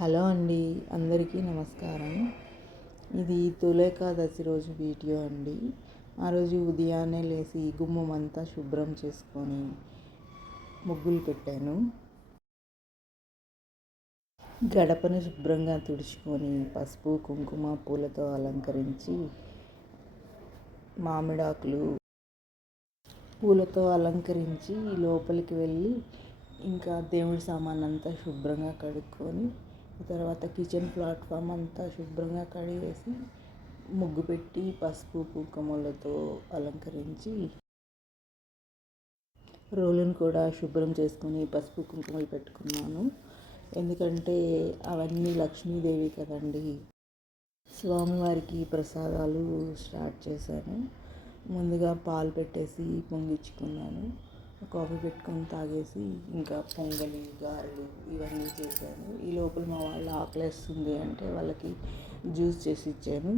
Hello అండి, అందరికీ నమస్కారం. ఇది తొలేకాదశి రోజు వీడియో అండి. ఆ రోజు ఉదయాన్నే లేచి గుమ్మం అంతా శుభ్రం చేసుకొని ముగ్గులు పెట్టాను. గడపను శుభ్రంగా తుడుచుకొని పసుపు కుంకుమ పూలతో అలంకరించి మామిడాకులు పూలతో అలంకరించి లోపలికి వెళ్ళి ఇంకా దేవుడి సామాన్ అంతా శుభ్రంగా కడుక్కొని తర్వాత కిచెన్ ప్లాట్ఫామ్ అంతా శుభ్రంగా కడిగేసి ముగ్గు పెట్టి పసుపు కుంకుమలతో అలంకరించి రోలును కూడా శుభ్రం చేసుకొని పసుపు కుంకుమలు పెట్టుకున్నాను. ఎందుకంటే అవన్నీ లక్ష్మీదేవి కదండి. స్వామివారికి ప్రసాదాలు స్టార్ట్ చేశాను. ముందుగా పాలు పెట్టేసి పొంగించుకున్నాను. కాఫీ పెట్టుకొని తాగేసి ఇంకా పొంగలి గారెలు ఇవన్నీ చేశాను. ఈ లోపల మా వాళ్ళు ఆకలేస్తుంది అంటే వాళ్ళకి జ్యూస్ చేసి ఇచ్చాను.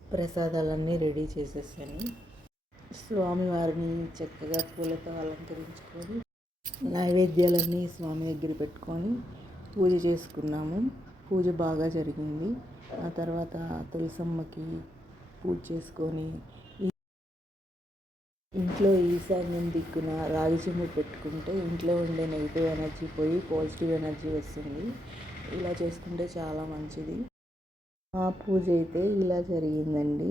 ప్రసాదాలన్నీ రెడీ చేసేసాను. స్వామివారిని చక్కగా పూలతో అలంకరించుకొని నైవేద్యాలన్నీ స్వామి దగ్గర పెట్టుకొని పూజ చేసుకున్నాము. పూజ బాగా జరిగింది. ఆ తర్వాత తులసమ్మకి పూజ చేసుకొని ఇంట్లో ఈశాన్యం దిక్కున రాగి చెంబు పెట్టుకుంటే ఇంట్లో ఉండే నెగిటివ్ ఎనర్జీ పోయి పాజిటివ్ ఎనర్జీ వస్తుంది. ఇలా చేసుకుంటే చాలా మంచిది. ఆ పూజ అయితే ఇలా జరిగిందండి.